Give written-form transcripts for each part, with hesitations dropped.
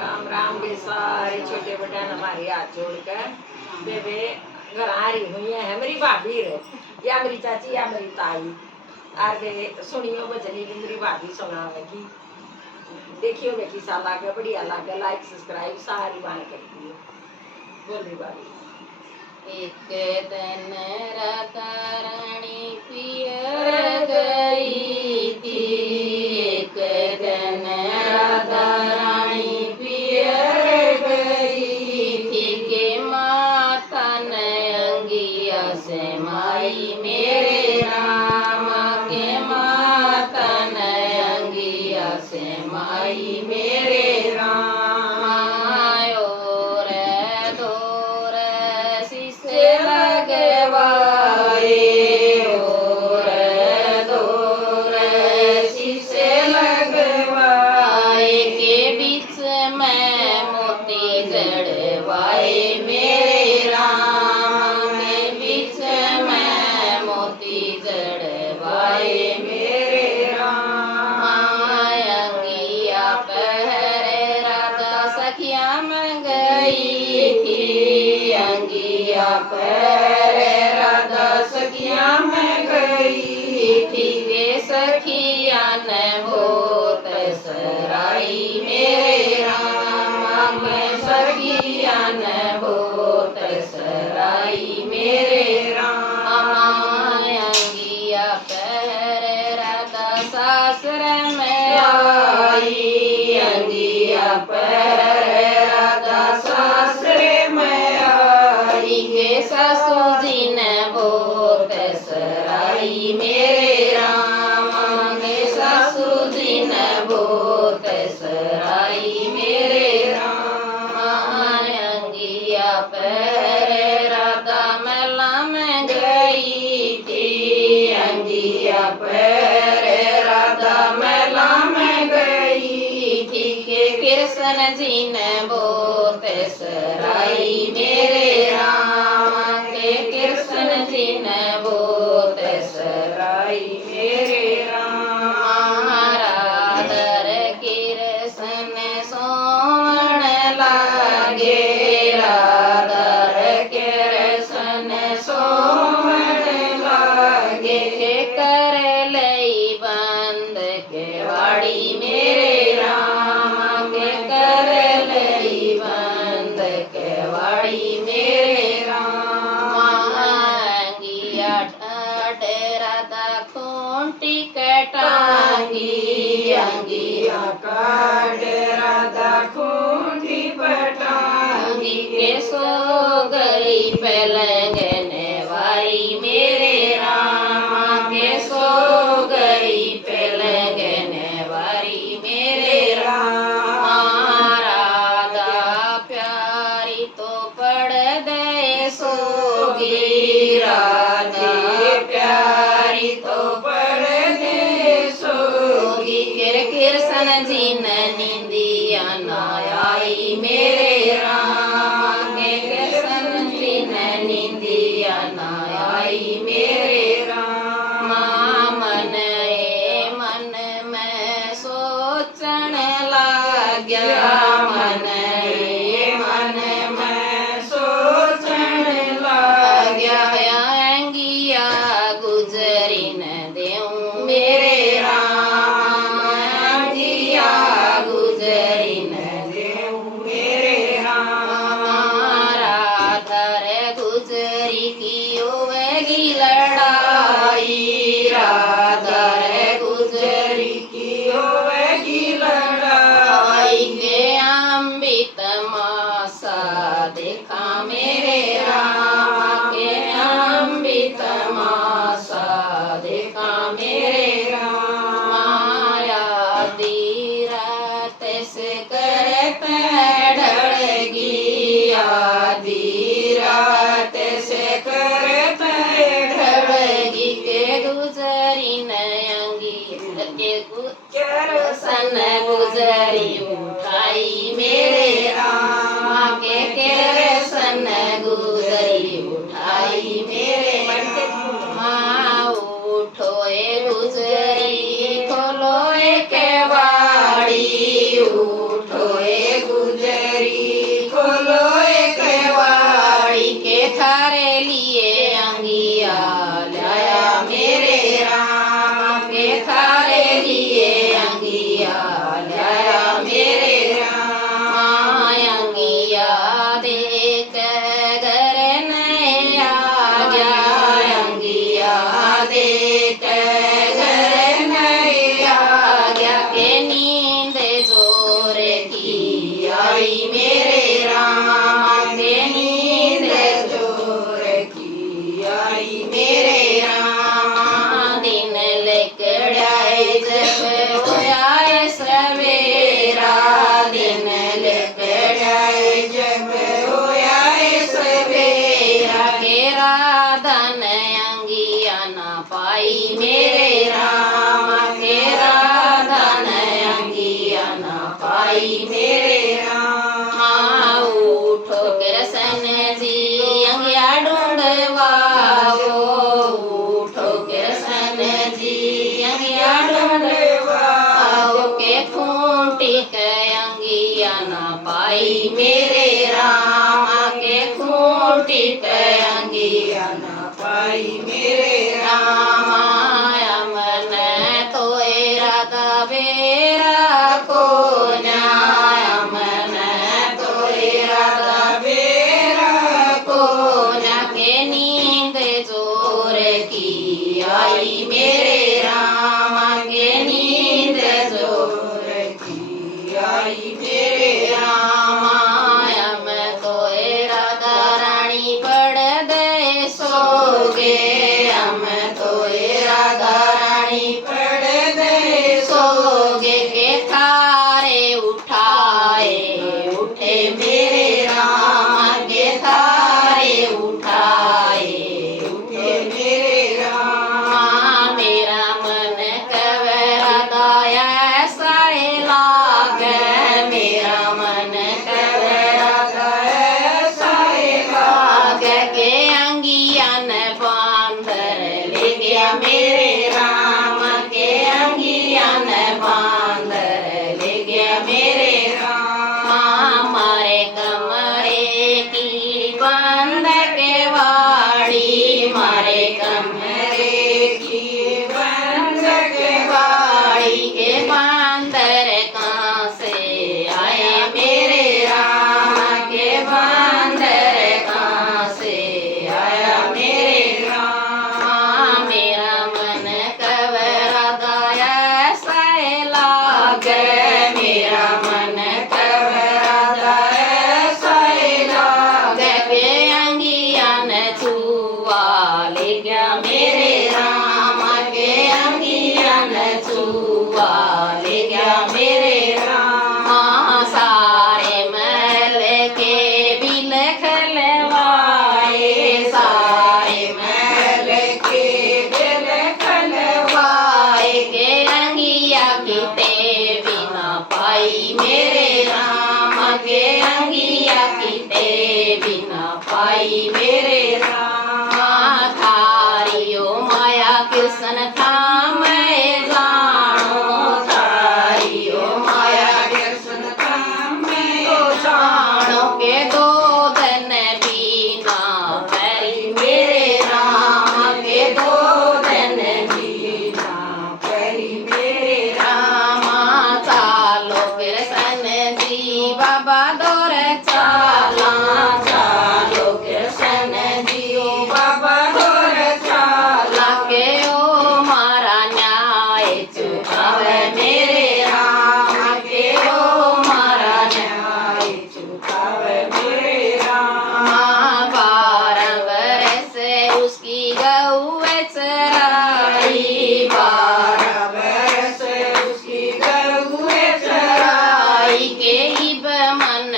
राम राम के सारे छोटे बटन हमारे हाथ जोड़कर बेबे घर आ रही हुई है मेरी भाभी रे या मेरी चाची या मेरी ताई आगे सुनियो बजनी की मेरी भाभी सुनावेगी देखियो बेटी सा लागे बढ़िया लागे लाइक सब्सक्राइब सारी बात करती है बोली भाभी। एक दिन राधा रानी पियर गई थी, एक दिन राधा रानी पियर गई थी के माता ने अंगिया से माई मेरे राम के माता ने अंगिया से माई मेरे राम राधा सखिया में गई थी गे सखिया ने होत सराई मेरे राम में सखिया ने होत सराई मेरे राम अंगिया पैर राधा सासुर में आई अंगिया पैर राधा सासुर में आई के सासू जी ने बहुत सराई मेरे राम के सासू जी ने बहुत सराई मेरे राम अंगिया पैर राधा मेला में गई थी अंगिया पैर राधा मेला में गई थी के कृष्ण जी ने बहुत सराई मेरे राम के कृष्ण जी ने बहुत सराई मेरे राम राधर कृष्ण सोवन लागे राधर कृष्ण सोवन लागे कर लई बंद के वाड़ी मेरे राम के कर लई बंद के वाड़ी मेरे राम अंगिया राधा खूंटी कटांगी अंगिया काट राधा खूंटी पटांगी के सो गई पलंगने वाई मेरे राम के सो गई पलंगने वाई मेरे राम राधा प्यारी तो पड़ दे सोगी राधा प्यारी तो पड़ दे सोगी कृष्ण जी ने निंदिया ना आई मेरे राम के कृष्ण जी ने निंदिया ना आई मेरे राम मन में सोचण लाग गया मन में सोचण लाग गया अंगिया गुजरी न देऊं मेरे राम अंगिया गुजरी न देऊं मेरे राम राधर गुजरी की होगी लड़ाई राधर गुजरी की होगी लड़ाई के अम्बित मासा देखा मेरे राम के अम्बित मासा देखा मेरे राम माया दी रात से करते ढड़गी आधी रात से करते ढड़गी के गुजरी नयंगी के सन गुजरी उठाई मेरे राम के सन गुजरी उठाई मेरे माँ उठो ए गुजरी खोलो ए केवाड़ी उठो ए चोर की आई मेरे राम के नींद चोर की आई मेरे राम दिन लिकड़ाए जब होया सवेरा दिन लिकड़ाए जब होया सवेरा केरा धन अंगिया ना पाई मेरे राम केरा धन अंगिया ना पाई मेरे राम उठो कृष्ण जी अंगिया ढूंढवाओ उठो कृष्ण जी अंगिया ढूंढवाओ के खूंटी के अंगिया ना पाई मेरे राम के खूंटी के अंगिया ना पाई मेरे राम मन तो राधा बेरा को न्याय मन तो राधा बेरा को के नींद जोर की आई मेरे राम के नींद जोर की आई मेरे राम तो राधा रानी पड़ दे सोगे हम तो राधा रानी पड़ दे सोगे के थारे उठाए उठे मेरे राम के थारे उठाए उठे मेरे राम मेरा मन कवरा दाया साए लागे मेरा मन कवरा दाया साए लागे के अंगियन बांधर ले गया मेरे राम के अंगियन बांधर ले गया मेरे राम हमारे कमरे की बंद के वाड़ी मारे कमरे की बंद के वाड़ी के बंदर कहाँ से आए मेरे राम के बंदर कहाँ से आया मेरे राम मेरा मन कवरा दाया साए लागे मेरा मन कवरा दाया साए लागे के अंगियन छुआ ले गया मेरे राम के अंगियन छुआ ले गया मेरे राम सारे महल के बिलख लवाए सारे महल के बिलख लवाए के अंगिया किते बिना पाई मेरे राम के अंगिया किते बिना पाई मेरे राम थारियो माया कृष्ण थाम जानो थारियो माया कृष्ण थाम जानो के दो दिन बिना परी मेरे राम के दो दिन बिना परी मेरे राम चालो कृष्ण जी बाबा दौर चाला चालो कृष्ण जी ओ बाबा दौर चाला के ओ मारा न्याय चुकावे मेरे राम के ओ मारा न्याय चुकावे मेरे राम 12 बरस उसकी गऊ चराई 12 बरस उसकी गऊ चराई के इब मन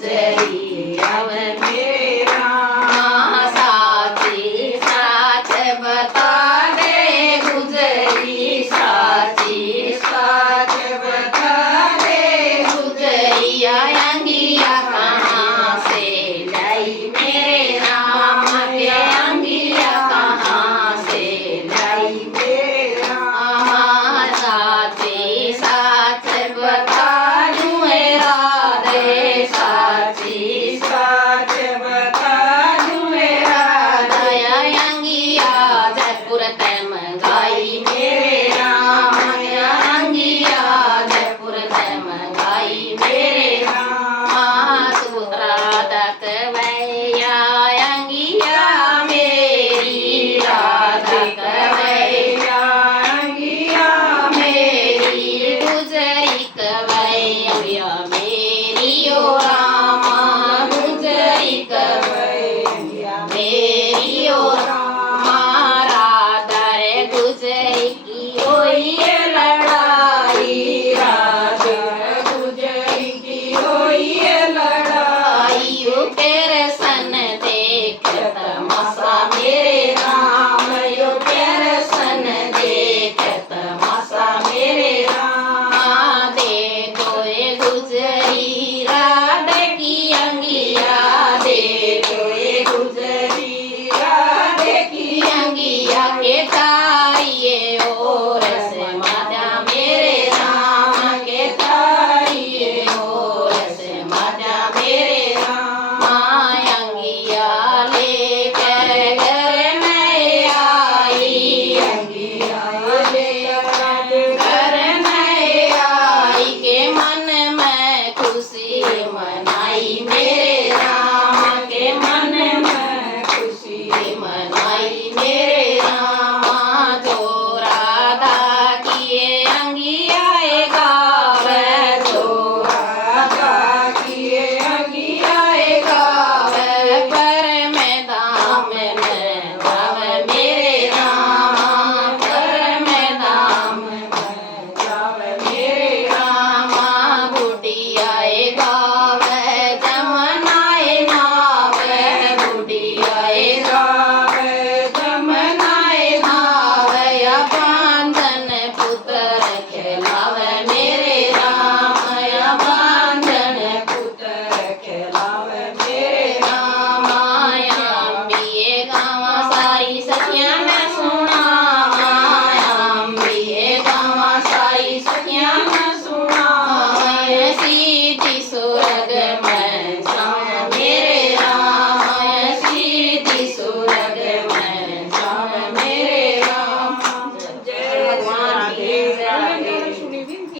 गुजरी अवै मेरे राम हाँ साची साच बता दे गुजरी साची साच बता दे गुजरिया अंगिया कहाँ से लाई मेरे राम के अंगिया कहाँ से लाई मेरे राम हाँ साची साच बता दूँ राधे साची साच बता दूं मेरा दया अंगिया जयपुर तैम गाई मेरे राम अंगिया जयपुर तैम गाई मेरे राम सुराधक वैया अंगिया मेरी राधक वैया अंगिया मेरी गुजरी कवैया मेरी ओ रामा गुजरी कवैया मेरी ओ रामा राधा रे गुजरी की होई ये लड़ाई राधा गुजरी की हो